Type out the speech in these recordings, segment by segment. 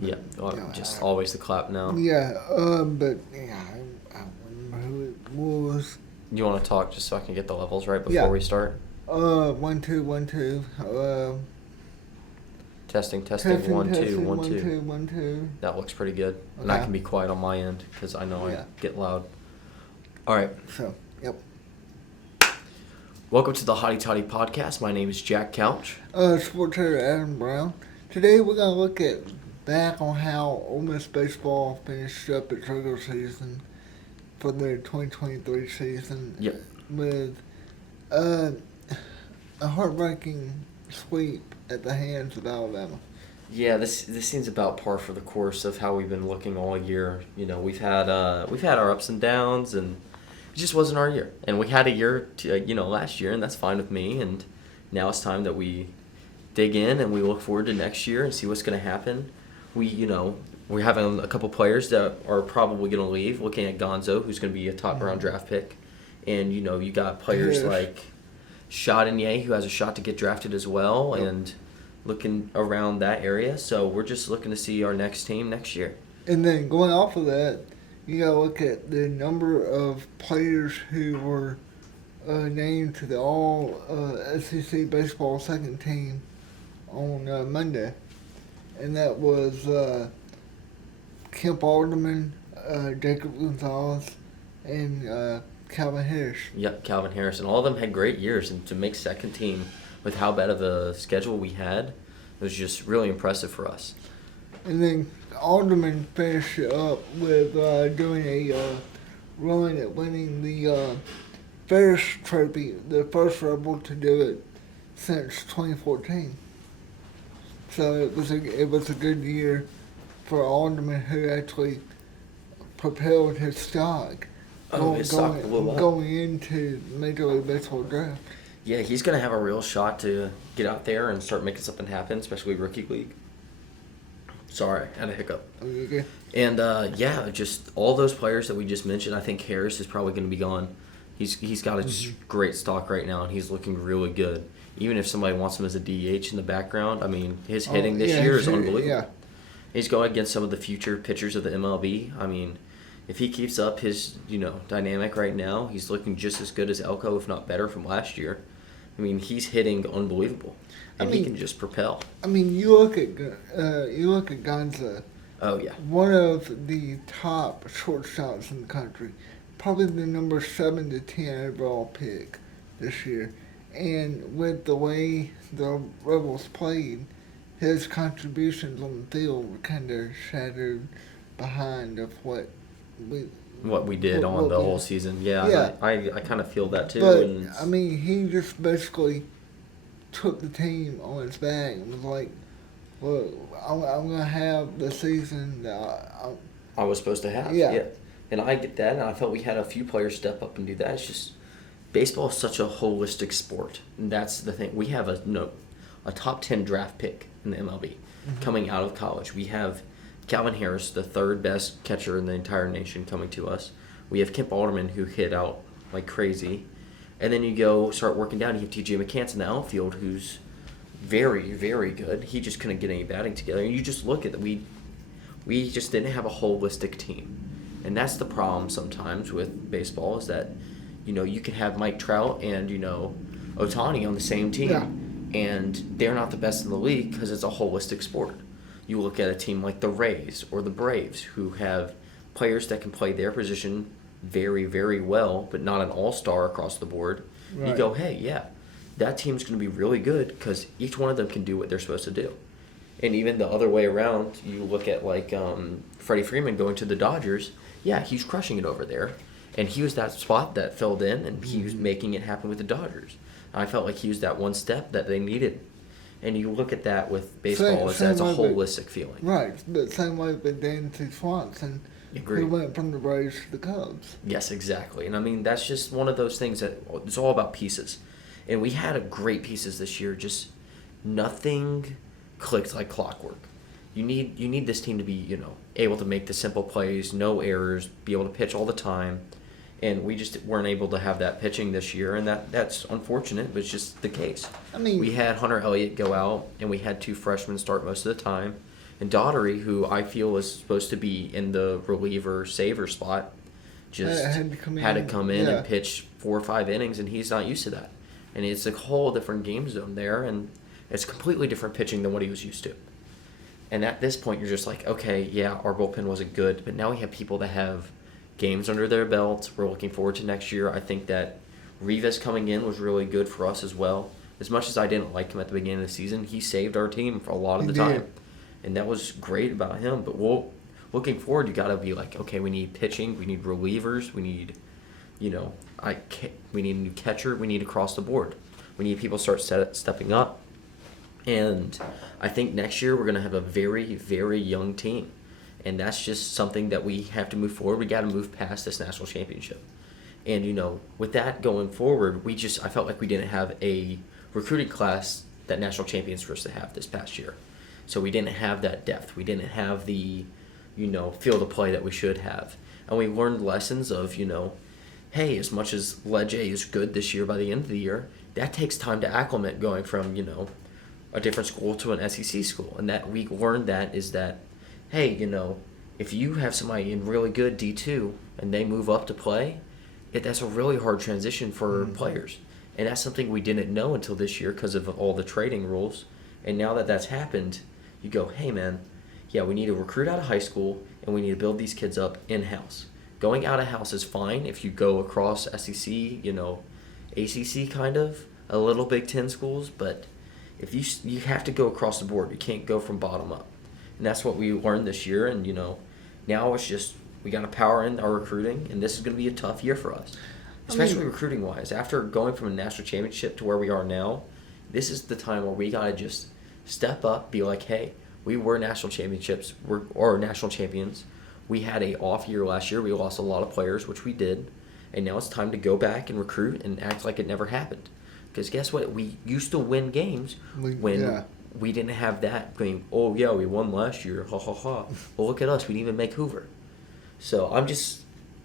Yeah, just always the clap now. Yeah, but yeah, I don't remember who it was. You want to talk just so I can get the levels right before Yeah, we start? 1 2 1 2. Testing, Testing, 1 2 testing, 1 1 2. 2 1 2. That looks pretty good. And I Okay. can be quiet on my end because I know I Yeah. get loud. All right. So, yep. Welcome to the Hotty Toddy podcast. My name is Jack Couch. Sports editor Adam Brown. Today we're gonna look at back on how Ole Miss baseball finished up its regular season for the 2023 season. Yep. With a heartbreaking sweep at the hands of Alabama. Yeah, this seems about par for the course of how we've been looking all year. You know, we've had our ups and downs, and it just wasn't our year. And we had a year, last year, and that's fine with me. And now it's time that we dig in and we look forward to next year and see what's going to happen. We're having a couple players that are probably going to leave. Looking at Gonzo, who's going to be a top round draft pick, and you got players like Chardonnay, who has a shot to get drafted as well, and looking around that area. So we're just looking to see our next team next year. And then going off of that, you gotta look at the number of players who were named to the All SEC Baseball Second Team on Monday, and that was Kemp Alderman, Jacob Gonzalez, and Calvin Harris. Yep, Calvin Harris, and all of them had great years, and to make second team with how bad of a schedule we had, it was just really impressive for us. And then Alderman finished up with doing a run at winning the Ferris Trophy, the first Rebel to do it since 2014. So it was a good year for Alderman, who actually propelled his stock going into Major League Baseball draft. Yeah, he's going to have a real shot to get out there and start making something happen, especially Rookie League. Sorry, I had a hiccup. Okay. And, just all those players that we just mentioned, I think Harris is probably going to be gone. He's got a great stock right now, and he's looking really good. Even if somebody wants him as a DH in the background, I mean, his hitting this year is unbelievable. Yeah. He's going against some of the future pitchers of the MLB. I mean, if he keeps up his, dynamic right now, he's looking just as good as Elko, if not better, from last year. I mean, he's hitting unbelievable, and he can just propel. I mean, you look at Gonza. Oh yeah. One of the top shortstops in the country, probably the number 7 to 10 overall pick this year, and with the way the Rebels played, his contributions on the field were kind of shattered behind of what we did on the whole season. Yeah. I kind of feel that too. But I mean, he just basically took the team on his back and was like, "Look, I'm gonna have the season that I was supposed to have." Yeah. And I get that, and I felt we had a few players step up and do that. It's just baseball is such a holistic sport, and that's the thing. We have a top 10 draft pick in the MLB coming out of college. We have Calvin Harris, the third best catcher in the entire nation, coming to us. We have Kemp Alderman, who hit out like crazy. And then you go start working down. You have T.J. McCants in the outfield, who's very, very good. He just couldn't get any batting together. And you just look at that. We just didn't have a holistic team. And that's the problem sometimes with baseball is that, you can have Mike Trout and, Otani on the same team. Yeah. And they're not the best in the league because it's a holistic sport. You look at a team like the Rays or the Braves who have players that can play their position very, very well, but not an all-star across the board. Right. You go, hey, yeah, that team's going to be really good because each one of them can do what they're supposed to do. And even the other way around, you look at like Freddie Freeman going to the Dodgers. Yeah, he's crushing it over there. And he was that spot that filled in, and he was making it happen with the Dodgers. I felt like he was that one step that they needed. And you look at that with baseball, that's a holistic feeling. Right, but same way with Dansby Swanson, who went from the Braves to the Cubs. Yes, exactly. And I mean, that's just one of those things that it's all about pieces. And we had great pieces this year, just nothing clicked like clockwork. You need this team to be, able to make the simple plays, no errors, be able to pitch all the time. And we just weren't able to have that pitching this year, and that's unfortunate, but it's just the case. I mean, we had Hunter Elliott go out, and we had 2 freshmen start most of the time, And Daughtery, who I feel was supposed to be in the reliever saver spot, just had to come in and pitch 4 or 5 innings, and he's not used to that. And it's a whole different game zone there, and it's completely different pitching than what he was used to. And at this point, you're just like, okay, yeah, our bullpen wasn't good, but now we have people that have games under their belts. We're looking forward to next year. I think that Rivas coming in was really good for us as well. As much as I didn't like him at the beginning of the season, he saved our team for a lot of the time. And that was great about him. But looking forward, you got to be like, okay, we need pitching, we need relievers, we need, we need a new catcher, we need across the board. We need people to start stepping up. And I think next year we're going to have a very, very young team. And that's just something that we have to move forward. We got to move past this national championship. And, with that going forward, I felt like we didn't have a recruiting class that national champions were supposed to have this past year. So we didn't have that depth. We didn't have the, field of play that we should have. And we learned lessons of, hey, as much as Ledge is good this year by the end of the year, that takes time to acclimate going from, a different school to an SEC school. And that we learned that is that, hey, if you have somebody in really good D2 and they move up to play, that's a really hard transition for players. And that's something we didn't know until this year because of all the trading rules. And now that that's happened, you go, hey, man, yeah, we need to recruit out of high school and we need to build these kids up in-house. Going out of house is fine if you go across SEC, ACC kind of, a little Big Ten schools, but if you have to go across the board. You can't go from bottom up. And that's what we learned this year. And, now it's just we got to power in our recruiting, and this is going to be a tough year for us, especially recruiting-wise. After going from a national championship to where we are now, this is the time where we got to just step up, be like, hey, we were national championships, or national champions. We had a off year last year. We lost a lot of players, which we did. And now it's time to go back and recruit and act like it never happened. Because guess what? We used to win games when we didn't have that going, oh, yeah, we won last year. Ha, ha, ha. Well, look at us. We didn't even make Hoover. So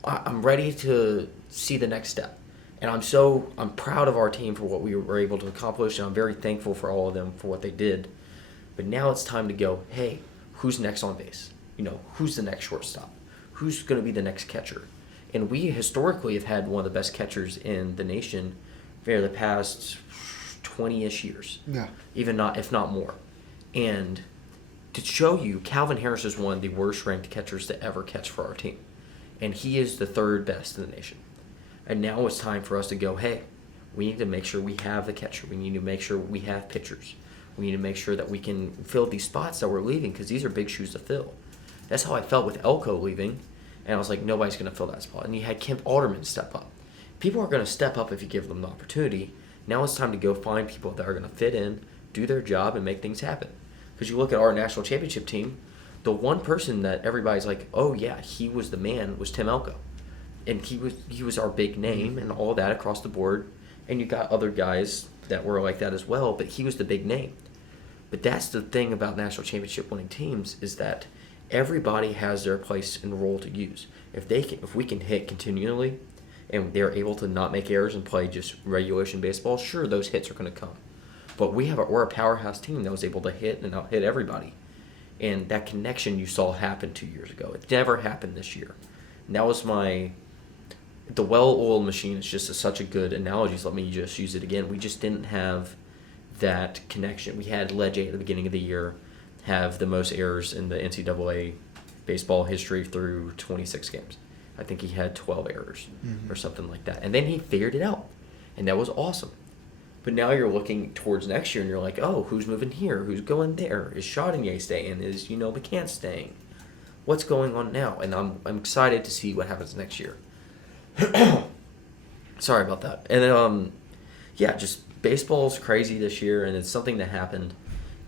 I'm ready to see the next step. And I'm proud of our team for what we were able to accomplish. And I'm very thankful for all of them for what they did. But now it's time to go, hey, who's next on base? Who's the next shortstop? Who's going to be the next catcher? And we historically have had one of the best catchers in the nation for the past 20-ish years. Yeah. If not more. And to show you, Calvin Harris is one of the worst ranked catchers to ever catch for our team. And he is the 3rd best in the nation. And now it's time for us to go, hey, we need to make sure we have the catcher. We need to make sure we have pitchers. We need to make sure that we can fill these spots that we're leaving because these are big shoes to fill. That's how I felt with Elko leaving. And I was like, nobody's going to fill that spot. And you had Kemp Alderman step up. People are going to step up if you give them the opportunity. Now it's time to go find people that are going to fit in, do their job, and make things happen. Because you look at our national championship team, the one person that everybody's like, oh, yeah, he was the man, was Tim Elko. And he was our big name and all that across the board. And you got other guys that were like that as well, but he was the big name. But that's the thing about national championship winning teams is that everybody has their place and role to use. If we can hit continually and they're able to not make errors and play just regulation baseball, sure, those hits are going to come. But we're a powerhouse team that was able to hit and out-hit everybody. And that connection you saw happen 2 years ago. It never happened this year. And that was the well-oiled machine is just such a good analogy, so let me just use it again. We just didn't have that connection. We had Ledge at the beginning of the year have the most errors in the NCAA baseball history through 26 games. I think he had 12 errors or something like that. And then he figured it out, and that was awesome. But now you're looking towards next year, and you're like, oh, who's moving here? Who's going there? Is Chardonnay staying? Is, McCann staying? What's going on now? And I'm excited to see what happens next year. Sorry about that. And then, just baseball's crazy this year, and it's something that happened.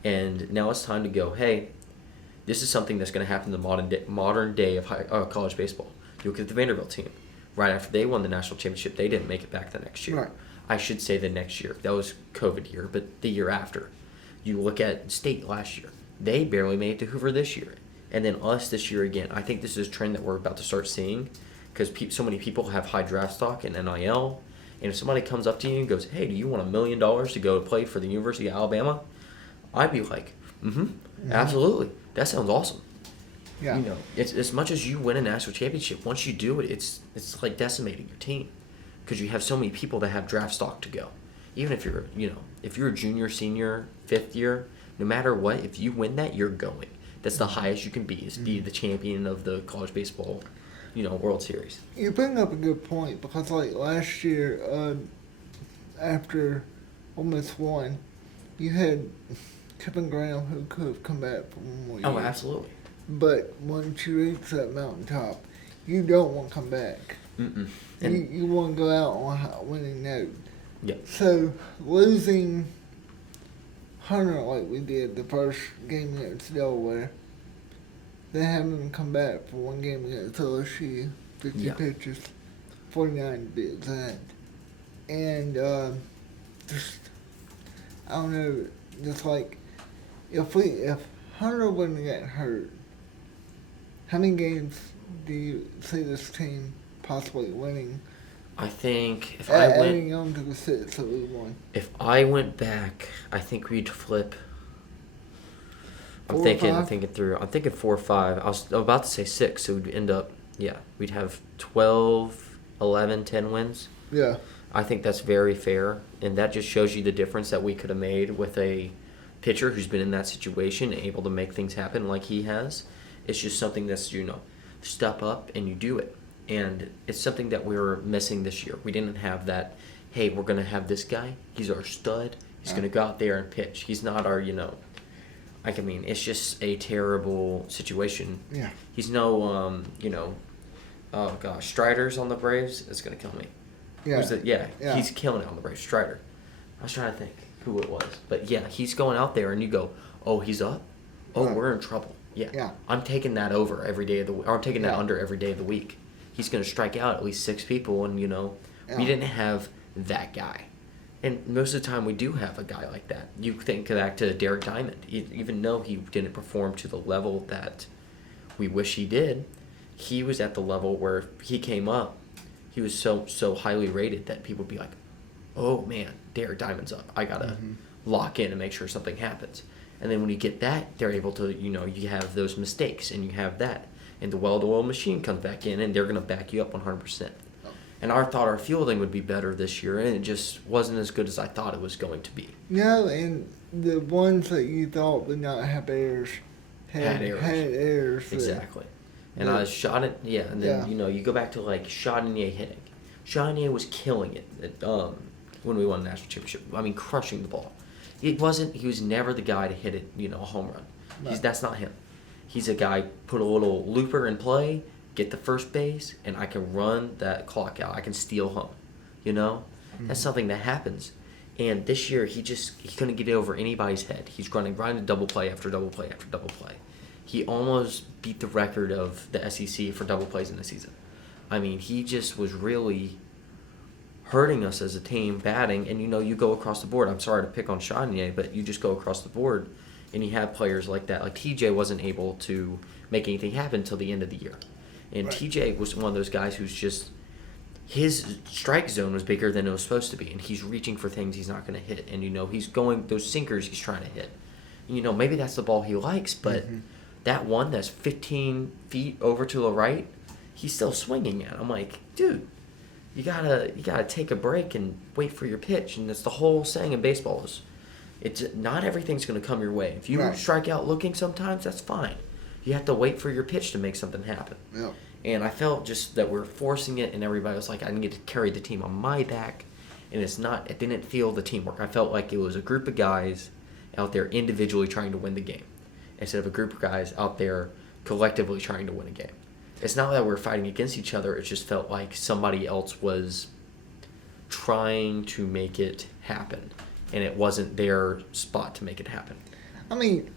And now it's time to go, hey, this is something that's going to happen in the modern day of college baseball. You look at the Vanderbilt team. Right after they won the national championship, they didn't make it back the next year. Right. I should say the next year. That was COVID year, but the year after. You look at State last year. They barely made it to Hoover this year. And then us this year again. I think this is a trend that we're about to start seeing because so many people have high draft stock and NIL. And if somebody comes up to you and goes, hey, do you want $1 million to go play for the University of Alabama? I'd be like, absolutely. That sounds awesome. Yeah. You know, it's as much as you win a national championship. Once you do it, it's like decimating your team, because you have so many people that have draft stock to go. Even if you're a junior, senior, fifth year, no matter what, if you win that, you're going. That's the highest you can be, is be the champion of the college baseball, World Series. You bring up a good point, because like last year, after almost won, you had Kevin Graham, who could have come back for one more year. Oh, absolutely. But once you reach that mountaintop, you don't want to come back. Mm-mm. You want to go out on a winning note. Yeah. So losing Hunter like we did the first game against Delaware, they haven't come back for one game against LSU, 50 pitches, 49 to be exact. And just, I don't know, just like, if Hunter wouldn't get hurt, how many games do you see this team possibly winning? I think if adding on to the 6 that we won. If I went back, I think we'd flip. I'm thinking through. I'm thinking 4 or 5. I was about to say 6, so we'd end up, we'd have 12, 11, 10 wins. Yeah. I think that's very fair, and that just shows you the difference that we could have made with a pitcher who's been in that situation, able to make things happen like he has. It's just something that's, step up and you do it. And it's something that we were missing this year. We didn't have that, hey, we're going to have this guy. He's our stud. He's going to go out there and pitch. He's not our, it's just a terrible situation. Yeah. He's no, oh gosh, Strider's on the Braves. It's going to kill me. Yeah. He's killing it on the Braves. Strider. I was trying to think who it was. But yeah, he's going out there and you go, oh, he's up? Oh, we're in trouble. Yeah. I'm taking that over every day of the week. Or I'm taking that under every day of the week. He's going to strike out at least 6 people, and, we didn't have that guy. And most of the time we do have a guy like that. You think back to Derek Diamond. Even though he didn't perform to the level that we wish he did, he was at the level where he came up. He was so highly rated that people would be like, oh, man, Derek Diamond's up. I got to lock in and make sure something happens. And then when you get that, they're able to, you have those mistakes, and you have that. And the well-oiled machine comes back in, and they're going to back you up 100%. And I thought our fielding would be better this year, and it just wasn't as good as I thought it was going to be. No, and the ones that you thought would not have errors had errors. Exactly. And I shot it, and then, you go back to, Chardonnay hitting. Chardonnay was killing it when we won the national championship. I mean, crushing the ball. He was never the guy to hit it, a home run. No. That's not him. He's a guy, put a little looper in play, get the first base, and I can run that clock out. I can steal home, That's something that happens. And this year, he couldn't get it over anybody's head. He's grinding double play after double play after double play. He almost beat the record of the SEC for double plays in the season. I mean, he just was really hurting us as a team batting, and you go across the board. I'm sorry to pick on Chardonnay, but you just go across the board and you have players like that. Like TJ wasn't able to make anything happen until the end of the year. And right. TJ was one of those guys who's just, his strike zone was bigger than it was supposed to be, and he's reaching for things he's not going to hit. And he's going, those sinkers he's trying to hit. Maybe that's the ball he likes, but that one that's 15 feet over to the right, he's still swinging at. I'm like, dude, you gotta take a break and wait for your pitch. And that's the whole saying in baseball is, it's not everything's going to come your way. If you strike out looking sometimes, that's fine. You have to wait for your pitch to make something happen. Yeah. And I felt just that we're forcing it, and everybody was like, I didn't get to carry the team on my back. And it didn't feel the teamwork. I felt like it was a group of guys out there individually trying to win the game, instead of a group of guys out there collectively trying to win a game. It's not that we're fighting against each other. It just felt like somebody else was trying to make it happen, and it wasn't their spot to make it happen. I mean,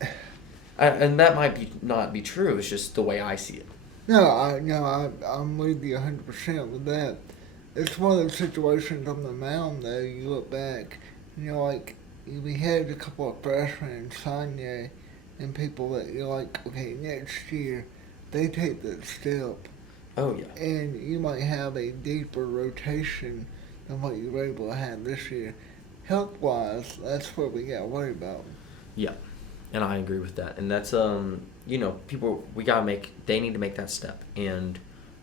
and that might not be true. It's just the way I see it. I'm with you 100% with that. It's one of those situations on the mound, though. You look back, we had a couple of freshmen, Sonia, and people that you're like, okay, next year they take that step. Oh yeah. And you might have a deeper rotation than what you were able to have this year. Health-wise, that's what we got to worry about. Yeah, and I agree with that. And that's they need to make that step, and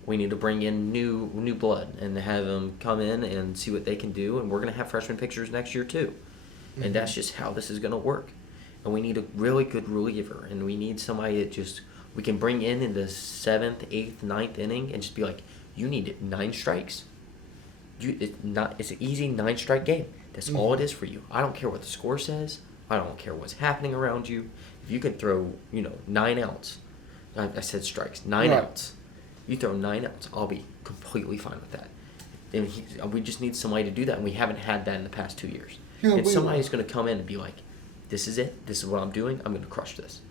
we need to bring in new blood and have them come in and see what they can do, and we're going to have freshman pitchers next year too. Mm-hmm. And that's just how this is going to work. And we need a really good reliever, and we need somebody that we can bring in the 7th, 8th, 9th inning and just be like, you need 9 strikes. It's an easy 9-strike game. That's all it is for you. I don't care what the score says. I don't care what's happening around you. If you can throw, 9 outs. I said strikes. 9 outs. You throw 9 outs. I'll be completely fine with that. And we just need somebody to do that, and we haven't had that in the past 2 years. And somebody's going to come in and be like, this is it. This is what I'm doing. I'm going to crush this.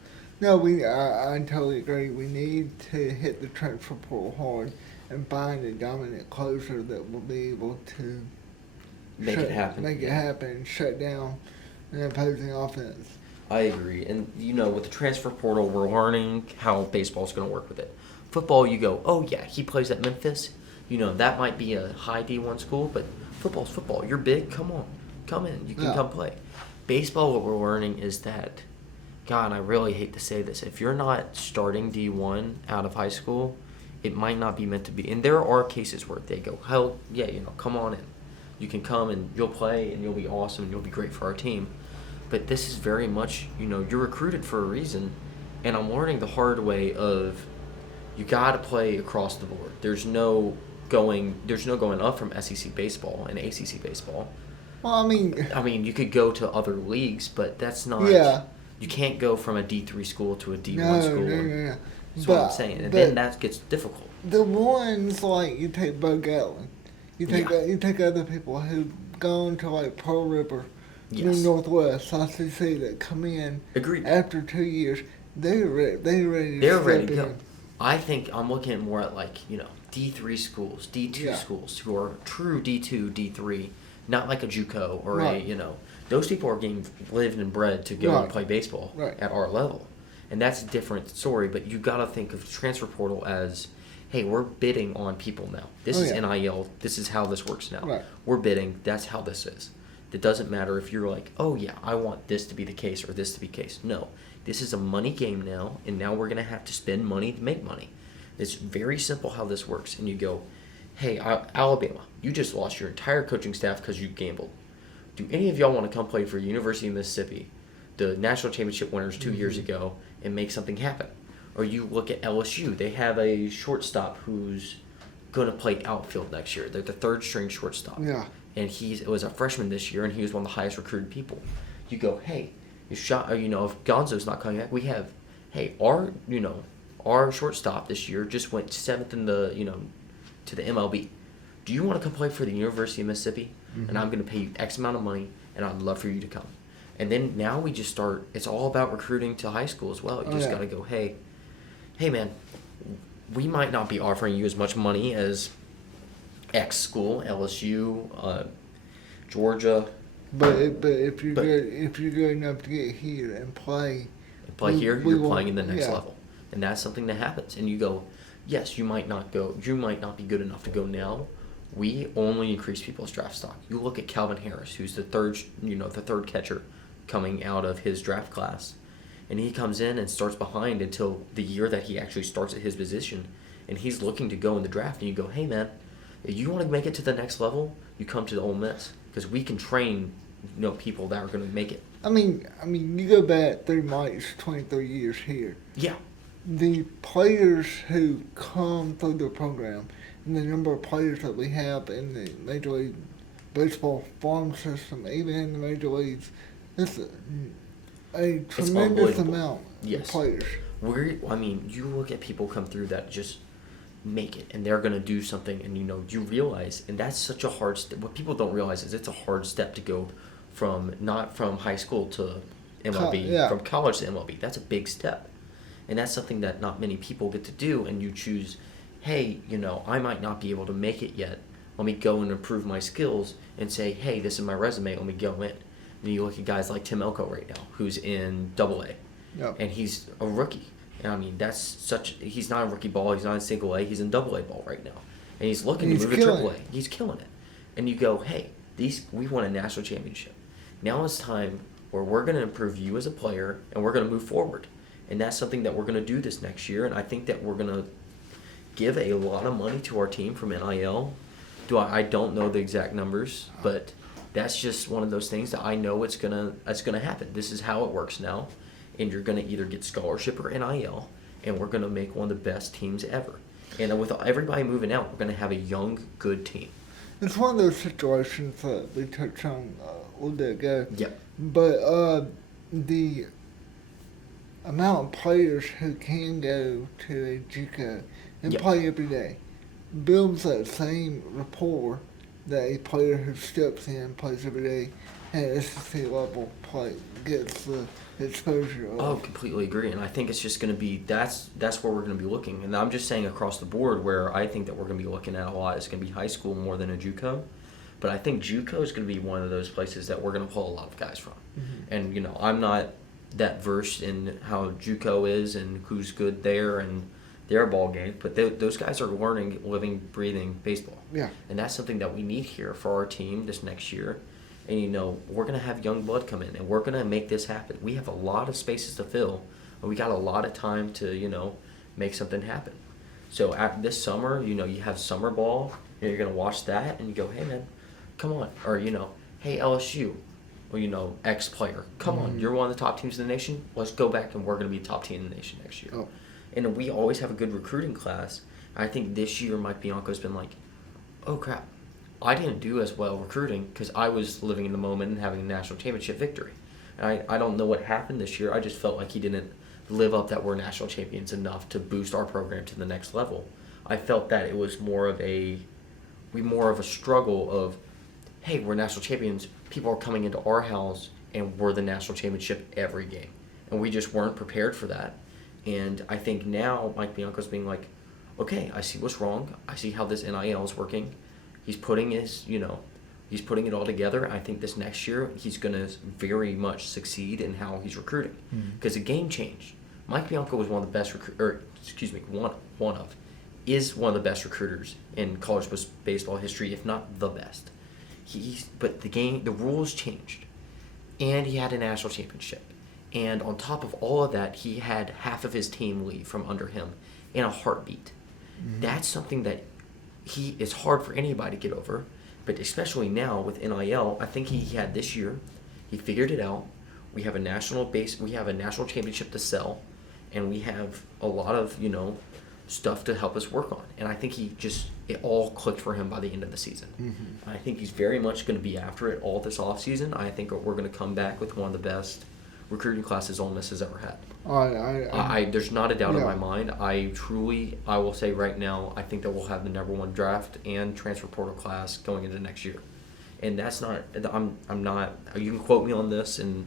No, I totally agree. We need to hit the transfer portal hard and find a dominant closer that will be able to make it happen, shut down an opposing offense. I agree. And, with the transfer portal, we're learning how baseball's going to work with it. Football, you go, oh, yeah, he plays at Memphis. That might be a high D1 school, but football's football. You're big. Come on. Come in. You can come play. Baseball, what we're learning is that, God, I really hate to say this, if you're not starting D1 out of high school, it might not be meant to be. And there are cases where they go, hell, yeah, come on in. You can come and you'll play and you'll be awesome and you'll be great for our team. But this is very much, you're recruited for a reason. And I'm learning the hard way of you got to play across the board. There's no going up from SEC baseball and ACC baseball. Well, I mean, you could go to other leagues, but that's not. Yeah. You can't go from a D3 school to a D1 school. No. That's what I'm saying, and then that gets difficult. The ones like you take Bo Gatlin, you take other people who've gone to like Pearl River, Northwest, ICC that come in. Agreed. After 2 years, they're ready. They're ready to go. I think I'm looking at more at D3 schools, D2 schools who are true D2, D3. Not like a JUCO or those people are getting lived and bred to go and play baseball at our level. And that's a different story, but you got to think of transfer portal as, hey, we're bidding on people now. This is NIL. This is how this works now. Right. We're bidding. That's how this is. It doesn't matter if you're like, oh, yeah, I want this to be the case or this to be the case. No, this is a money game now, and now we're going to have to spend money to make money. It's very simple how this works. And you go, hey, Alabama, you just lost your entire coaching staff because you gambled. Do any of y'all want to come play for University of Mississippi, the national championship winners 2 years ago, and make something happen? Or you look at LSU. They have a shortstop who's going to play outfield next year. They're the third-string shortstop. Yeah. And it was a freshman this year, and he was one of the highest recruited people. You go, hey, if Gonzo's not coming back, we have, hey, our shortstop this year just went 7th in to the MLB. Do you want to come play for the University of Mississippi? Mm-hmm. And I'm going to pay you X amount of money, and I'd love for you to come. And then now we just start, it's all about recruiting to high school as well. You just got to go, hey man, we might not be offering you as much money as X school, LSU, Georgia. But if you're good enough to get here and play here, you're playing in the next level. And that's something that happens. And you go, yes, you might not be good enough to go now. We only increase people's draft stock. You look at Calvin Harris, who's the third catcher coming out of his draft class, and he comes in and starts behind until the year that he actually starts at his position, and he's looking to go in the draft. And you go, hey man, if you want to make it to the next level, you come to the Ole Miss because we can train people that are going to make it. I mean, you go back through Mike's 23 years here. Yeah. The players who come through the program and the number of players that we have in the Major League Baseball farm system, even in the Major Leagues, it's a tremendous amount of players. You look at people come through that just make it, and they're going to do something, and you realize, and that's such a hard step. What people don't realize is it's a hard step to go not from high school to MLB, from college to MLB. That's a big step. And that's something that not many people get to do, and you choose, hey, I might not be able to make it yet. Let me go and improve my skills and say, hey, this is my resume. Let me go in. And you look at guys like Tim Elko right now, who's in AA, and he's a rookie. And he's not a rookie ball. He's not in single A. He's in AA ball right now. And he's looking to move to AAA. He's killing it. And you go, hey, we won a national championship. Now it's time where we're going to improve you as a player, and we're going to move forward. And that's something that we're going to do this next year, and I think that we're going to give a lot of money to our team from NIL. I don't know the exact numbers, but that's just one of those things that I know it's gonna happen. This is how it works now, and you're gonna either get scholarship or NIL, and we're gonna make one of the best teams ever. And with everybody moving out, we're gonna have a young, good team. It's one of those situations that we touched on a little bit ago. Yep. But the amount of players who can go to a JUCO and Yep. play every day builds that same rapport that a player who steps in, plays every day, at SEC level gets the exposure of. Oh, completely agree. And I think it's just going to be that's where we're going to be looking. And I'm just saying across the board where I think that we're going to be looking at a lot is going to be high school more than a JUCO. But I think JUCO is going to be one of those places that we're going to pull a lot of guys from. Mm-hmm. And I'm not that versed in how JUCO is and who's good there and their ball game, but those guys are learning, living, breathing baseball. Yeah. And that's something that we need here for our team this next year. And, we're going to have young blood come in, and we're going to make this happen. We have a lot of spaces to fill, and we got a lot of time to, make something happen. So this summer, you have summer ball, and you're going to watch that, and you go, hey, man, come on. Or, hey, LSU, or, X player, come on, you're one of the top teams in the nation. Let's go back, and we're going to be top team in the nation next year. Oh. And we always have a good recruiting class. I think this year Mike Bianco's been like, oh, crap. I didn't do as well recruiting because I was living in the moment and having a national championship victory. And I don't know what happened this year. I just felt like he didn't live up that we're national champions enough to boost our program to the next level. I felt that it was more of a struggle of, hey, we're national champions. People are coming into our house and we're the national championship every game. And we just weren't prepared for that. And I think now Mike Bianco's being like, okay, I see what's wrong. I see how this NIL is working. He's putting he's putting it all together. I think this next year he's going to very much succeed in how he's recruiting because the game changed. Mike Bianco was one of the best is one of the best recruiters in college baseball history, if not the best. But the rules changed, and he had a national championship. And on top of all of that, he had half of his team leave from under him in a heartbeat. Mm-hmm. That's something that it's hard for anybody to get over, but especially now with NIL, I think he had this year. He figured it out. We have a national championship to sell, and we have a lot of, stuff to help us work on. And I think it all clicked for him by the end of the season. Mm-hmm. I think he's very much going to be after it all this offseason. I think we're going to come back with one of the best recruiting classes Ole Miss has ever had. There's not a doubt in my mind. I will say right now, I think that we'll have the number one draft and transfer portal class going into next year. And that's not, I'm not, you can quote me on this in,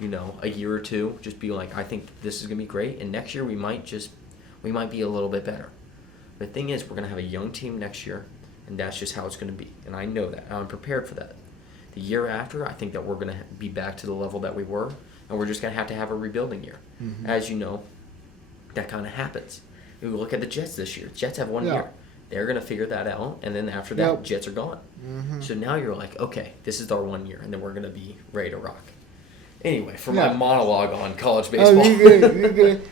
a year or two, just be like, I think this is going to be great. And next year we might be a little bit better. The thing is, we're going to have a young team next year, and that's just how it's going to be. And I know that. I'm prepared for that. The year after, I think that we're going to be back to the level that we were. And we're just going to have a rebuilding year. Mm-hmm. As you know, that kind of happens. You look at the Jets this year. Jets have 1 year. They're going to figure that out. And then after that, Jets are gone. Mm-hmm. So now you're like, okay, this is our 1 year. And then we're going to be ready to rock. Anyway, for my monologue on college baseball. Oh, you're good.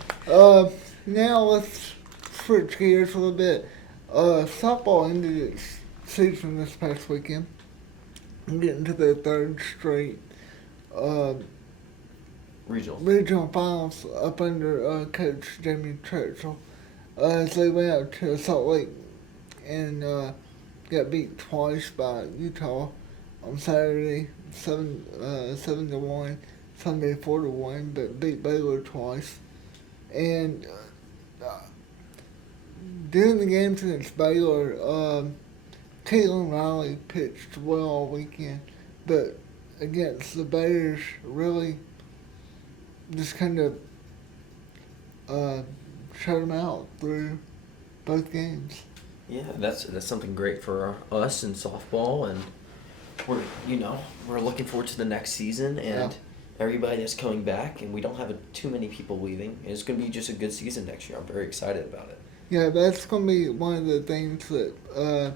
Now let's switch gears a little bit. Softball ended its season this past weekend. Getting to their third straight regional finals up under Coach Jamie Churchill as they went out to Salt Lake and got beat twice by Utah on Saturday, 7-1, Sunday 4-1, but beat Baylor twice. And during the games against Baylor, Caitlin Riley pitched well all weekend, but against the Bears, really just kind of shut them out through both games. Yeah, that's something great for us in softball, and we're looking forward to the next season and everybody that's coming back, and we don't have too many people leaving. It's going to be just a good season next year. I'm very excited about it. Yeah, that's going to be one of the things that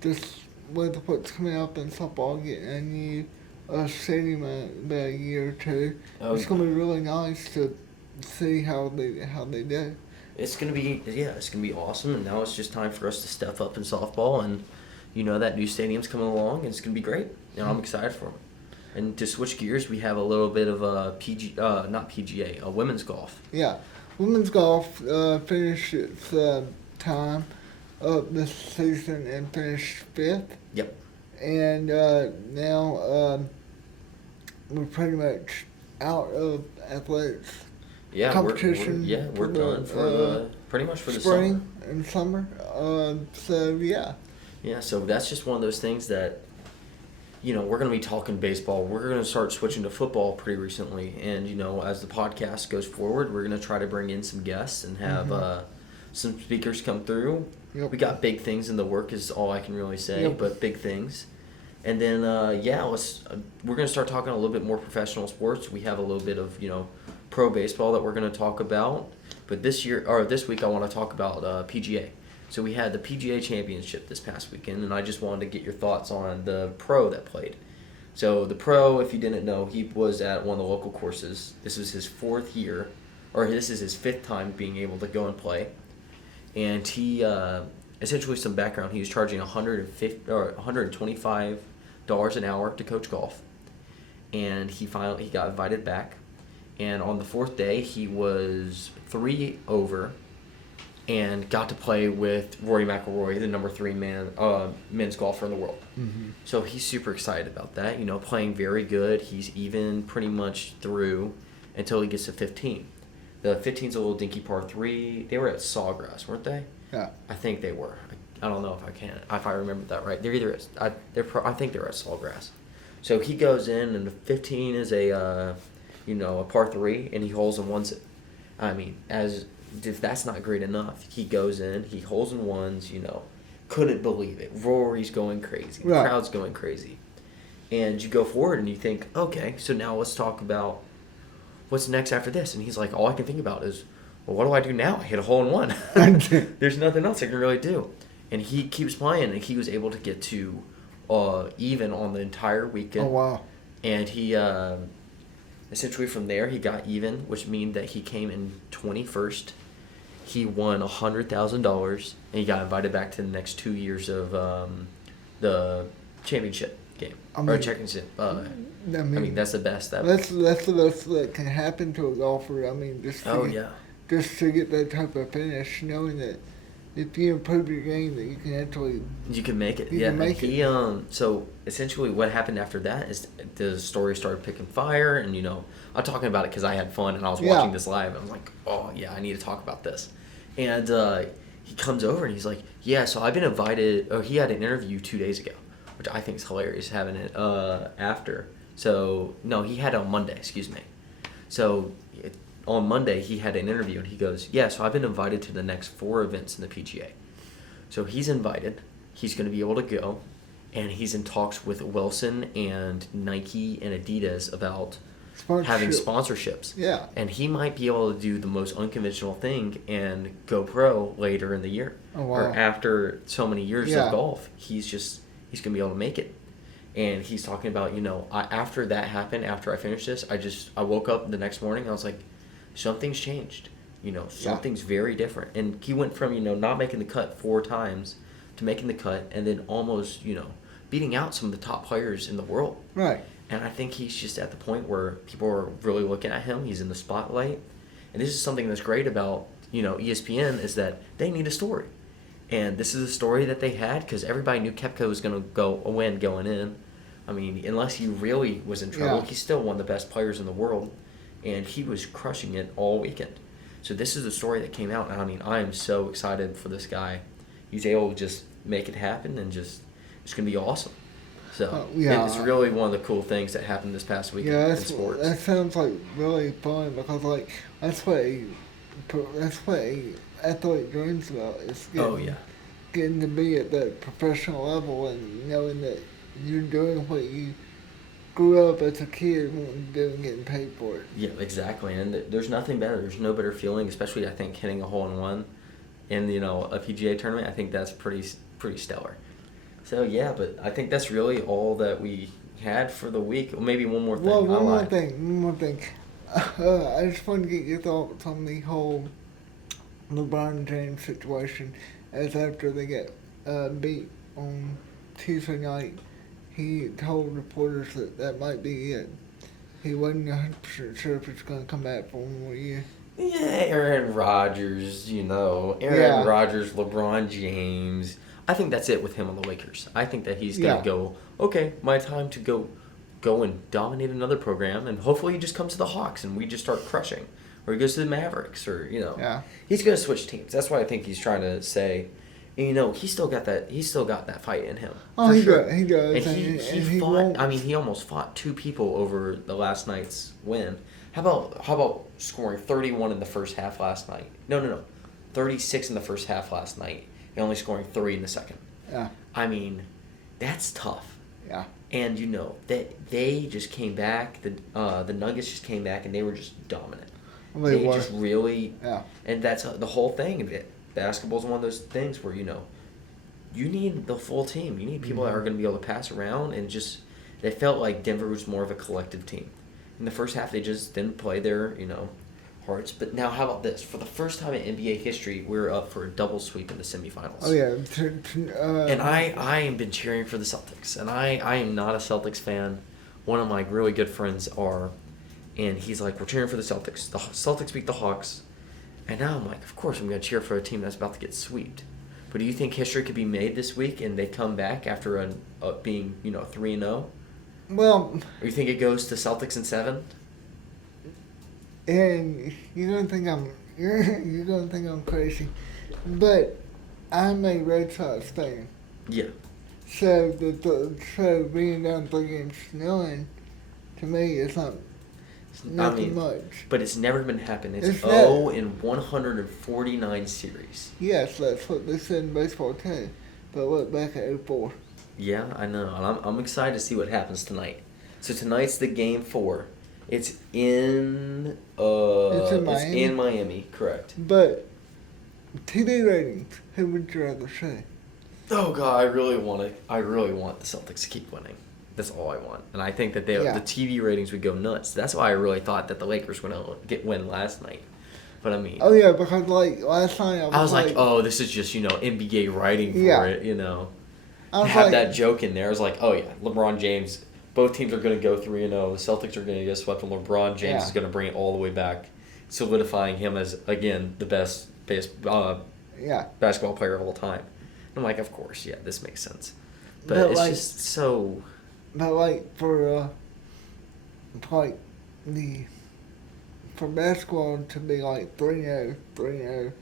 just with what's coming up in softball, getting a new stadium in about a year or two. It's going to be really nice to see how they do. It's gonna be awesome. And now it's just time for us to step up in softball, and that new stadium's coming along, and it's gonna be great. And I'm excited for them. And to switch gears, we have a little bit of not PGA, women's golf. Yeah, women's golf finished its time up this season and finished 5th. Yep. And now we're pretty much out of athletics competition. We're done for pretty much for the spring and summer. So yeah. Yeah, so that's just one of those things that we're going to be talking baseball. We're going to start switching to football pretty recently, and as the podcast goes forward, we're going to try to bring in some guests and have some speakers come through. Yep. We got big things in the work, is all I can really say, but big things. And then we're going to start talking a little bit more professional sports. We have a little bit of pro baseball that we're going to talk about, but this week I want to talk about PGA. So we had the PGA Championship this past weekend, and I just wanted to get your thoughts on the pro that played. So the pro, if you didn't know, he was at one of the local courses. This was his 4th year, or this is his 5th time being able to go and play. And he, essentially some background, he was charging $125 an hour to coach golf. And he got invited back. And on the 4th day, he was 3 over and got to play with Rory McIlroy, the number 3 men's golfer in the world. Mm-hmm. So he's super excited about that. Playing very good. He's even pretty much through until he gets to 15. The 15's a little dinky par 3. They were at Sawgrass, weren't they? Yeah. I think they were. I don't know if I remember that right. They're either I think they're at Sawgrass. So he goes in, and the 15 is a par 3, and he holes and ones it. I mean, if that's not great enough, he goes in, he holes and ones, couldn't believe it. Rory's going crazy. The crowd's going crazy. And you go forward and you think, okay, so now let's talk about what's next after this. And he's like, all I can think about is, well, what do I do now? I hit a hole in one. There's nothing else I can really do. And he keeps playing, and he was able to get to even on the entire weekend. Oh, wow. And he, essentially from there, he got even, which means that he came in 21st. He won $100,000, and he got invited back to the next 2 years of the championship game or championship. I mean, that's the best. That's the best that can happen to a golfer. I mean, just to get that type of finish, knowing that if you improve your game, that you can make it. So essentially, what happened after that is the story started picking fire, and I'm talking about it because I had fun and I was watching this live, and I was like, oh yeah, I need to talk about this. And he comes over and he's like, yeah, so I've been invited. Oh, he had an interview 2 days ago, which I think is hilarious having it after. So no, he had it on Monday. Excuse me. So on Monday, he had an interview, and he goes, yeah, so I've been invited to the next 4 events in the PGA. So he's invited. He's going to be able to go, and he's in talks with Wilson and Nike and Adidas about having sponsorships. Yeah. And he might be able to do the most unconventional thing and go pro later in the year. Oh, wow. Or after so many years of golf, he's going to be able to make it. And he's talking about, after that happened, after I finished this, I woke up the next morning, and I was like, something's changed. Something's very different. And he went from, not making the cut 4 times to making the cut, and then almost, beating out some of the top players in the world. Right. And I think he's just at the point where people are really looking at him. He's in the spotlight. And this is something that's great about, ESPN, is that they need a story. And this is a story that they had because everybody knew Koepka was going to win going in. I mean, unless he really was in trouble, he's still one of the best players in the world. And he was crushing it all weekend. So this is a story that came out. And I mean, I am so excited for this guy. He's able to just make it happen, and it's going to be awesome. So it's really one of the cool things that happened this past weekend in sports. That sounds like really fun because that's what a athlete dreams about is getting to be at that professional level and knowing that you're doing what you grew up as a kid wanting to do and getting paid for it. Yeah, exactly. And there's nothing better. There's no better feeling, especially I think hitting a hole in one in a PGA tournament. I think that's pretty stellar. So yeah, but I think that's really all that we had for the week. Maybe one more thing. Well, one more thing. I just want to get your thoughts on the whole LeBron James situation. As after they get beat on Tuesday night, he told reporters that might be it. He wasn't 100% sure if it's going to come back for one more year. Yeah, Aaron Rodgers, Aaron Rodgers, LeBron James. I think that's it with him on the Lakers. I think that he's going to go, okay, my time to go and dominate another program, and hopefully he just comes to the Hawks and we just start crushing. Or he goes to the Mavericks, or, he's going to switch teams. That's why I think he's trying to say, he's still got that fight in him. Oh, he does. And he fought, he almost fought two people over the last night's win. How about scoring 31 in the first half last night? No. 36 in the first half last night, and only scoring 3 in the second. Yeah. That's tough. Yeah. And they just came back. The Nuggets just came back, and they were just dominant. They just really. Yeah. And that's the whole thing. Basketball's one of those things where you need the full team. You need people that are going to be able to pass around, and just they felt like Denver was more of a collective team. In the first half, they just didn't play their hearts. But now, how about this? For the first time in NBA history, we're up for a double sweep in the semifinals. Oh yeah. And I have been cheering for the Celtics, and I am not a Celtics fan. One of my really good friends are, and he's like, we're cheering for the Celtics. The Celtics beat the Hawks, and now I'm like, of course I'm going to cheer for a team that's about to get swept. But do you think history could be made this week, and they come back after being 3-0? Well. Or you think it goes to Celtics in 7? And you're gonna think I'm crazy, but I'm a Red Sox fan. Yeah. So so being down 3-0, to me, it's nothing much. But it's never been happened. It's 0 in 149 series. Yes, that's what they said in baseball too. But look back at 04. Yeah, I know, and I'm excited to see what happens tonight. So tonight's the game 4. It's in Miami, correct. But TV ratings, who would you rather say? Oh God, I really want the Celtics to keep winning. That's all I want, and I think that the TV ratings would go nuts. That's why I really thought that the Lakers were gonna win last night. But oh yeah, because last night I was like, oh, this is just NBA writing for it, To have that joke in there, I was like, oh yeah, LeBron James. Both teams are going to go 3-0. The Celtics are going to get swept, and LeBron James is going to bring it all the way back, solidifying him as, again, the best basketball player of all time. And I'm like, of course, this makes sense. But it's just so... But, for basketball to be, 3-0,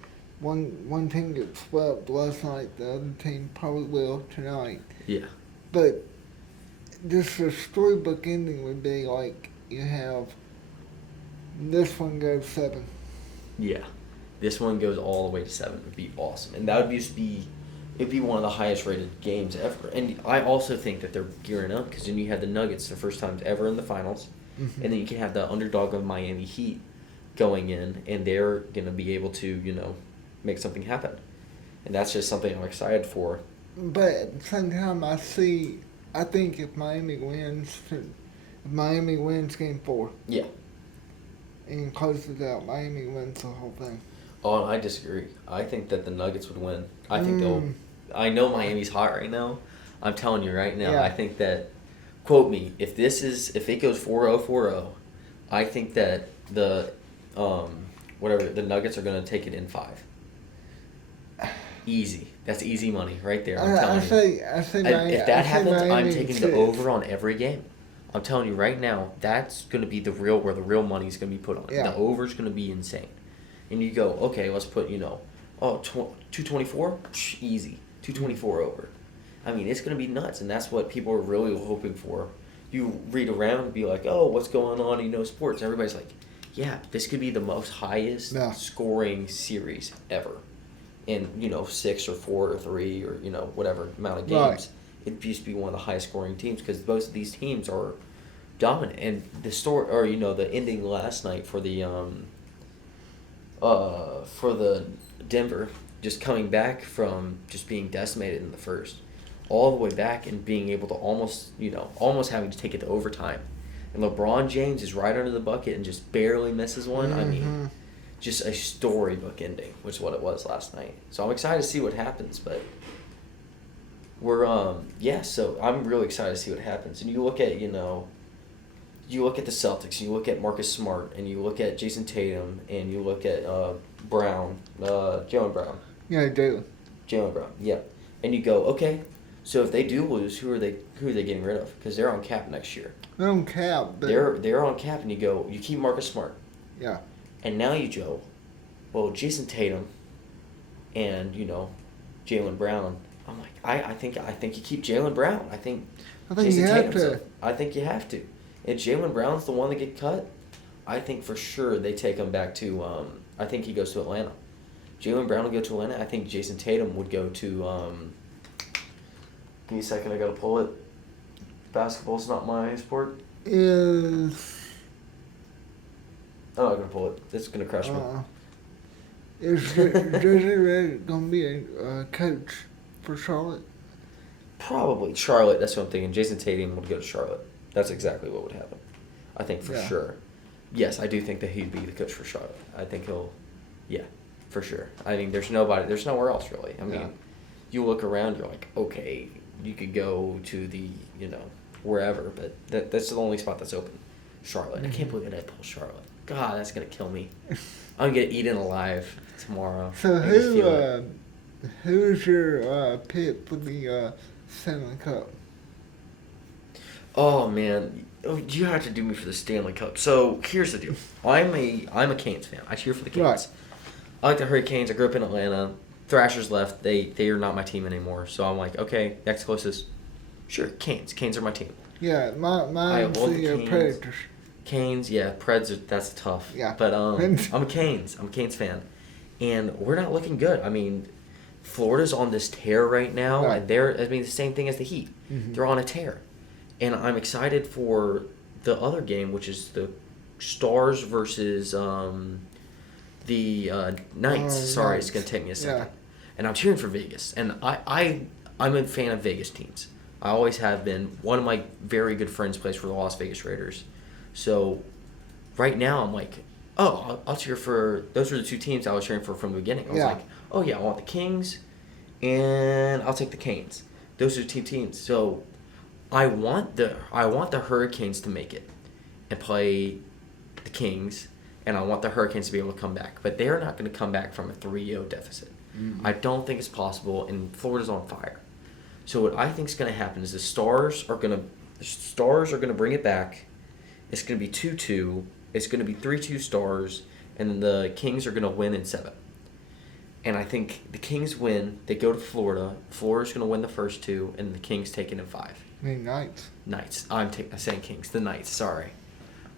one team gets swept last night, the other team probably will tonight. Yeah. But... just a storybook ending would be you have this one goes 7. Yeah, this one goes all the way to 7. It would be awesome, and that would it'd be one of the highest rated games ever. And I also think that they're gearing up because then you had the Nuggets the first time ever in the finals, and then you can have the underdog of Miami Heat going in, and they're gonna be able to make something happen, and that's just something I'm excited for. But at the same time, I think if Miami wins Game 4. Yeah. And closes out, Miami wins the whole thing. Oh, I disagree. I think that the Nuggets would win. I think I know Miami's hot right now. I'm telling you right now. Yeah. I think that, quote me, if it goes 4-0, I think that the Nuggets are going to take it in 5. Easy. That's easy money right there. I'm telling you. If that happens, I'm taking the over on every game. I'm telling you right now, that's going to be where the real money is going to be put on. Yeah. The over is going to be insane. And you go, okay, let's put 224, easy, 224 over. It's going to be nuts, and that's what people are really hoping for. You read around and be like, oh, what's going on in sports? Everybody's like, yeah, this could be the most highest scoring series ever. In 6 or 4 or 3 or whatever amount of games, right. It'd just be one of the highest scoring teams because both of these teams are dominant. And the story, or the ending last night for the Denver, just coming back from just being decimated in the first, all the way back and being able to almost having to take it to overtime, and LeBron James is right under the bucket and just barely misses one. Mm-hmm. I mean, just a storybook ending, which is what it was last night. So I'm excited to see what happens, but we're so I'm really excited to see what happens. And you look at you look at the Celtics, and you look at Marcus Smart, and you look at Jason Tatum, and you look at Jaylen Brown. Yeah, Jaylen Brown, yeah. And you go, okay, so if they do lose, who are they getting rid of? Because they're on cap next year. They're on cap. But They're on cap, and you keep Marcus Smart. Yeah. And now Jason Tatum, and Jaylen Brown. I'm like, I think you keep Jaylen Brown. I think Jason Tatum. I think you have to. If Jaylen Brown's the one that get cut, I think for sure they take him back to. I think he goes to Atlanta. Jaylen Brown will go to Atlanta. I think Jason Tatum would go to. Give me a second. I gotta pull it. Basketball's not my sport. Is. I'm not gonna pull it. It's gonna crush me. Is Jersey Red gonna be a coach for Charlotte? Probably Charlotte. That's what I'm thinking. Jason Tatum would go to Charlotte. That's exactly what would happen. I think for sure. Yes, I do think that he'd be the coach for Charlotte. I think he'll, for sure. I mean, there's nowhere else really. I mean, you look around, you're like, okay, you could go to the, wherever, but that's the only spot that's open. Charlotte. I can't believe they pull Charlotte. God, that's gonna kill me. I'm gonna get eaten alive tomorrow. So who's your pick for the Stanley Cup? Oh man, you have to do me for the Stanley Cup. So here's the deal. I'm a Canes fan. I cheer for the Canes. Right. I like the Hurricanes. I grew up in Atlanta. Thrashers left. They are not my team anymore. So I'm like, okay, next closest. Sure, Canes. Canes are my team. Yeah, mine's the Predators. Canes, yeah, Preds. That's tough. Yeah. But I'm a Canes fan, and we're not looking good. I mean, Florida's on this tear right now, and they're the same thing as the Heat. Mm-hmm. They're on a tear. And I'm excited for the other game, which is the Stars versus the Knights. Sorry, it's going to take me a second. Yeah. And I'm cheering for Vegas. And I'm a fan of Vegas teams. I always have been. One of my very good friends plays for the Las Vegas Raiders. So right now I'm like, I'll cheer for – those were the two teams I was cheering for from the beginning. I was like, oh, yeah, I want the Kings, and I'll take the Canes. Those are the two teams. So – I want the Hurricanes to make it and play the Kings, and I want the Hurricanes to be able to come back. But they're not going to come back from a 3-0 deficit. Mm-hmm. I don't think it's possible, and Florida's on fire. So what I think is going to happen is the Stars are going to bring it back. It's going to be 2-2. It's going to be 3-2 Stars, and then the Kings are going to win in 7. And I think the Kings win. They go to Florida. Florida's going to win the first 2, and the Kings take it in 5. I mean Knights. Knights. I'm saying Kings. The Knights. Sorry.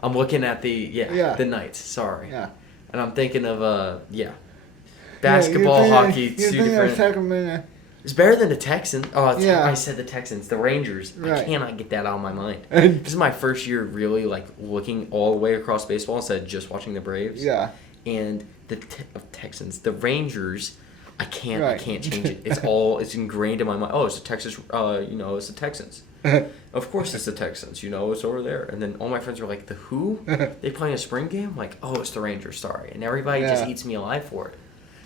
I'm looking at the the Knights. Sorry. Yeah. And I'm thinking of basketball, hockey. Two different. It's better than the Texans. Oh, I said the Texans. The Rangers. Right. I cannot get that out of my mind. This is my first year really looking all the way across baseball instead of just watching the Braves. Yeah. And the Texans, the Rangers. I can't change it. It's ingrained in my mind. Oh, it's the Texas. It's the Texans. Of course it's the Texans. It's over there. And then all my friends are like, the who? They play in a spring game? I'm like, oh, it's the Rangers. Sorry. And everybody just eats me alive for it.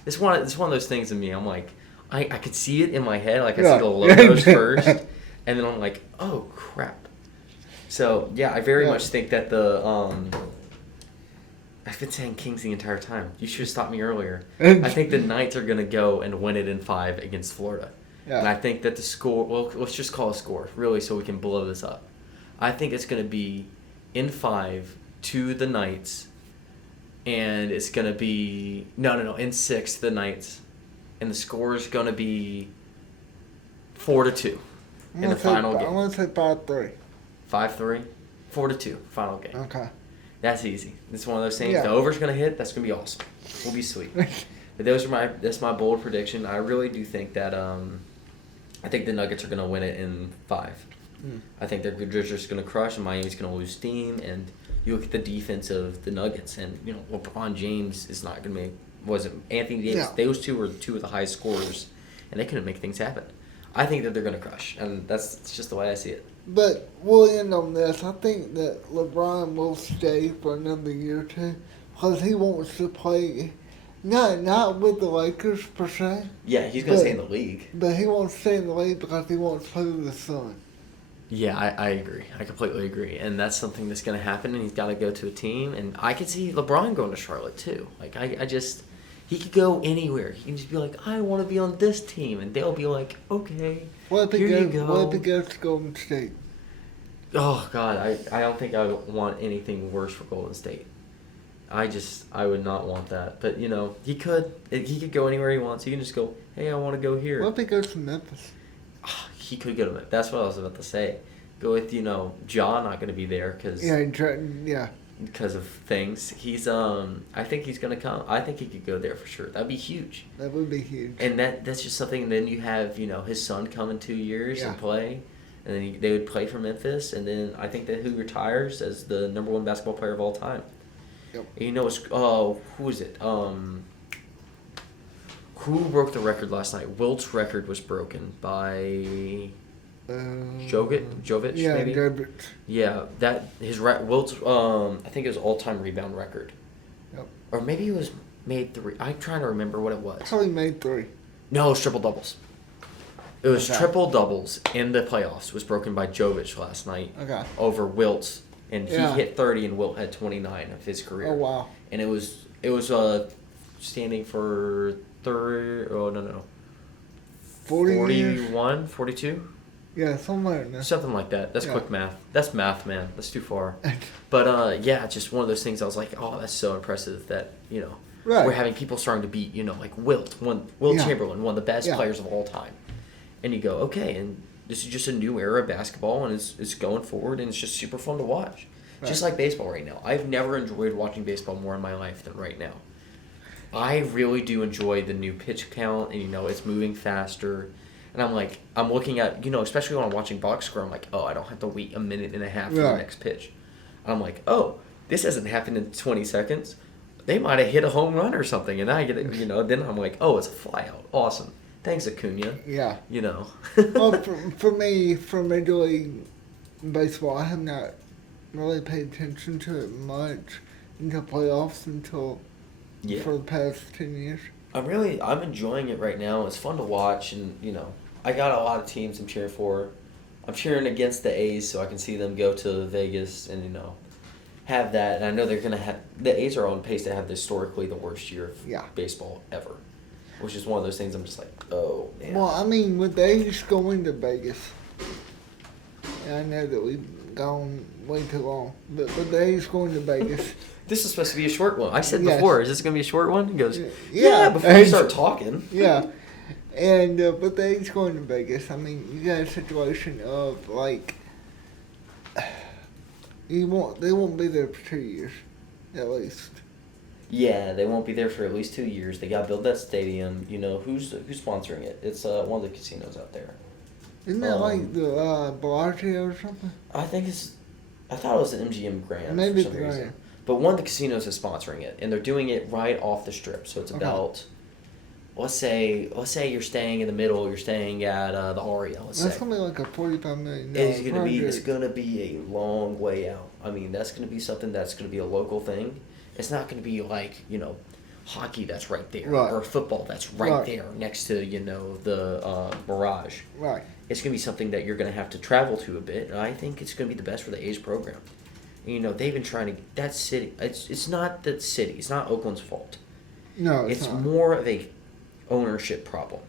It's one of those things in me. I'm like, I could see it in my head. Like I see the logos first, and then I'm like, oh crap. So yeah, I very much think that I've been saying Kings the entire time. You should have stopped me earlier. I think the Knights are going to go and win it in 5 against Florida. Yeah. And I think that the score, well, let's just call a score, really, so we can blow this up. I think it's going to be in 5 to the Knights, and it's going to be, in 6 the Knights. And the score is going to be 4-2 in the final game. I want to say 5-3. 5-3? 4-2, final game. Okay. That's easy. It's one of those things. Yeah. The over's going to hit. That's going to be awesome. We'll be sweet. But that's my bold prediction. I really do think that I think the Nuggets are going to win it in 5. I think they're just going to crush, and Miami's going to lose steam. And you look at the defense of the Nuggets, and LeBron James is not going to make. Was it Anthony Davis? Yeah. Those two were 2 of the highest scorers, and they couldn't make things happen. I think that they're going to crush, and it's just the way I see it. But we'll end on this. I think that LeBron will stay for another year or two because he wants to play, not with the Lakers per se. Yeah, he's going to stay in the league. But he wants to stay in the league because he wants to play with his son. Yeah, I agree. I completely agree. And that's something that's going to happen, and he's got to go to a team. And I could see LeBron going to Charlotte, too. Like, he could go anywhere. He can just be like, I want to be on this team. And they'll be like, okay, here you go. What if he goes to Golden State? Oh, God, I don't think I would want anything worse for Golden State. I would not want that. But, he could go anywhere he wants. He can just go, hey, I want to go here. What if he goes to Memphis? He could go to Memphis. That's what I was about to say. Go with, John not going to be there because because of things. He's I think he's going to come. I think he could go there for sure. That'd be huge. That would be huge. And that's just something. And then you have, his son come in 2 years and play. And then they would play for Memphis. And then I think that who retires as the number one basketball player of all time. Yep. And who is it? Who broke the record last night? Wilt's record was broken by Jovic, yeah, maybe? Jovic. Yeah, Wilt's I think it was all-time rebound record. Yep. Or maybe it was made 3. I'm trying to remember what it was. Probably made 3. No, it was triple doubles. It was triple doubles in the playoffs. Was broken by Jovic last night. Okay. Over Wilt's, and he hit 30, and Wilt had 29 of his career. Oh wow! And it was standing for third. Oh no. 41, 42? Yeah, somewhere in there. Something like that. That's quick math. That's math, man. That's too far. But just one of those things. I was like, oh, that's so impressive that we're having people starting to beat like Wilt Chamberlain, one of the best players of all time. And you go, okay, and this is just a new era of basketball, and it's going forward, and it's just super fun to watch. Right. Just like baseball right now. I've never enjoyed watching baseball more in my life than right now. I really do enjoy the new pitch count, and it's moving faster. And I'm looking at, especially when I'm watching box score, I'm like, oh, I don't have to wait a minute and a half for the next pitch. And I'm like, oh, this hasn't happened in 20 seconds. They might have hit a home run or something, and I get it, then I'm like, oh, it's a flyout. Awesome. Thanks, Acuna. Yeah. Well, for me, for Major League Baseball, I have not really paid attention to it much until playoffs for the past 10 years. I'm enjoying it right now. It's fun to watch, and I got a lot of teams I'm cheering for. I'm cheering against the A's so I can see them go to Vegas and have that. And I know they're gonna have the A's are on pace to have historically the worst year of baseball ever, which is one of those things I'm just like, oh man. Well, I mean, with the A's going to Vegas, and I know that we've gone way too long, but with the A's going to Vegas. This is supposed to be a short one. I said before, is this going to be a short one? He goes, yeah, before we start talking. Yeah. And, but the A's going to Vegas. I mean, you got a situation of, they won't be there for 2 years, at least. Yeah, they won't be there for at least 2 years. They got to build that stadium. Who's sponsoring it? It's one of the casinos out there. Isn't that the Bellagio or something? I thought it was the MGM Grand Maybe for some Grand. reason. But one of the casinos is sponsoring it, and they're doing it right off the strip. So it's about, let's say you're staying in the middle. You're staying at the Aria. That's gonna be like a $45 million. It's gonna be a long way out. I mean, that's gonna be something that's gonna be a local thing. It's not gonna be like hockey that's right there, or football that's right there next to the Mirage. Right. It's gonna be something that you're gonna have to travel to a bit, and I think it's gonna be the best for the A's program. They've been trying to that city. It's not the city. It's not Oakland's fault. No, it's more of a ownership problem,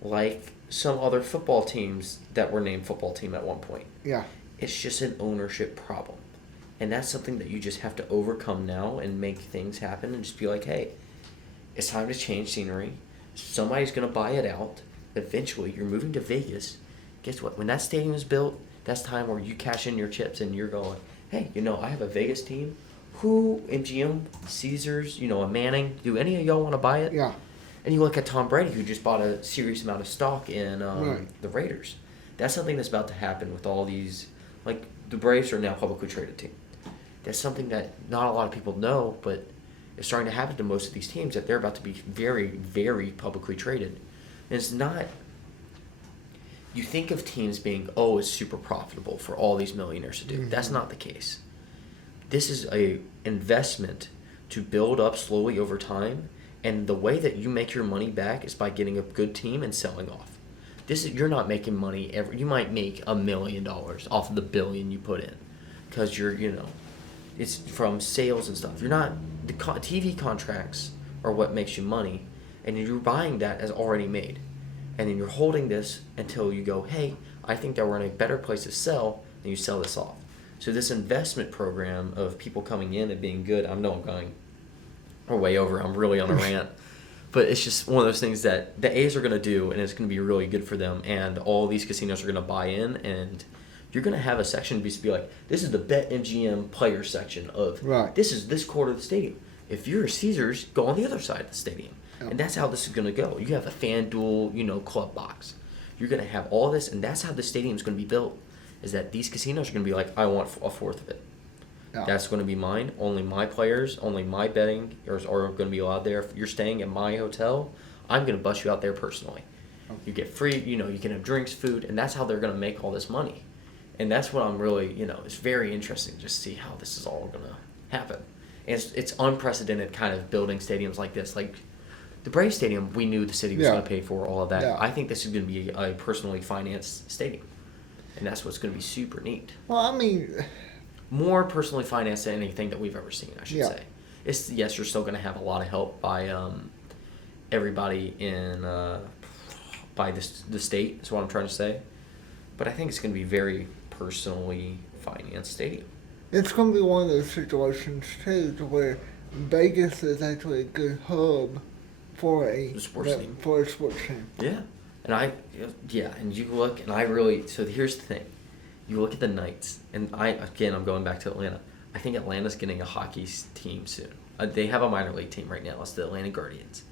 like some other football teams that were named football team at one point. Yeah, it's just an ownership problem, and that's something that you just have to overcome now and make things happen and just be like, hey, it's time to change scenery. Somebody's gonna buy it out. Eventually, you're moving to Vegas. Guess what? When that stadium is built, that's time where you cash in your chips and you're going, hey, I have a Vegas team. Who, MGM, Caesars, a Manning, do any of y'all want to buy it? Yeah. And you look at Tom Brady, who just bought a serious amount of stock in the Raiders. That's something that's about to happen with all these, like the Braves are now a publicly traded team. That's something that not a lot of people know, but it's starting to happen to most of these teams, that they're about to be very, very publicly traded. And you think of teams being, oh, it's super profitable for all these millionaires to do. Mm-hmm. That's not the case. This is a investment to build up slowly over time, and the way that you make your money back is by getting a good team and selling off. You're not making money you might make $1 million off of the $1 billion you put in, because it's from sales and stuff. You're not TV contracts are what makes you money, and you're buying that as already made, and then you're holding this until you go, hey, I think that we're in a better place to sell, and you sell this off. So this investment program of people coming in and being good, I know I'm going way over. I'm really on a rant. But it's just one of those things that the A's are going to do, and it's going to be really good for them. And all these casinos are going to buy in, and you're going to have a section to be like, this is the BetMGM player section of, right. This is this quarter of the stadium. If you're a Caesars, go on the other side of the stadium. Yep. And that's how this is going to go. You have a FanDuel, club box. You're going to have all this, and that's how the stadium is going to be built, is that these casinos are going to be like, I want a fourth of it. Yeah. That's going to be mine. Only my players, only my betting are going to be allowed there. If you're staying at my hotel, I'm going to bust you out there personally. Okay. You get free, you can have drinks, food, and that's how they're going to make all this money. And that's what I'm really, it's very interesting to just see how this is all going to happen. And it's unprecedented kind of building stadiums like this. Like the Braves Stadium, we knew the city was going to pay for all of that. Yeah. I think this is going to be a personally financed stadium. And that's what's going to be super neat. Well, I mean, more personally financed than anything that we've ever seen, I should say. Yes, you're still going to have a lot of help by everybody by the state, is what I'm trying to say. But I think it's going to be very personally financed stadium. It's going to be one of those situations, too, to where Vegas is actually a good hub for a sports team. Yeah. And you look, so here's the thing. You look at the Knights, and I'm going back to Atlanta. I think Atlanta's getting a hockey team soon. They have a minor league team right now. It's the Atlanta Guardians.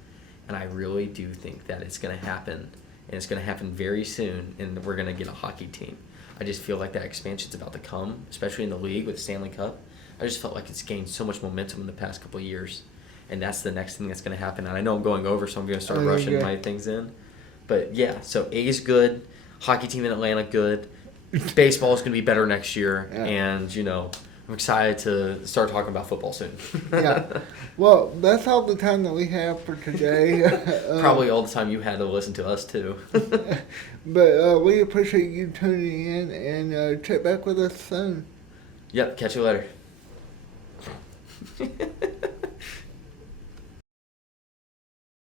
And I really do think that it's going to happen, and it's going to happen very soon, and we're going to get a hockey team. I just feel like that expansion's about to come, especially in the league with the Stanley Cup. I just felt like it's gained so much momentum in the past couple of years, and that's the next thing that's going to happen. And I know I'm going over, so I'm going to start rushing my things in. But, yeah, so A's good, hockey team in Atlanta good. Baseball is going to be better next year, and, I'm excited to start talking about football soon. Yeah. Well, that's all the time that we have for today. Probably all the time you had to listen to us, too. But we appreciate you tuning in, and check back with us soon. Yep. Catch you later.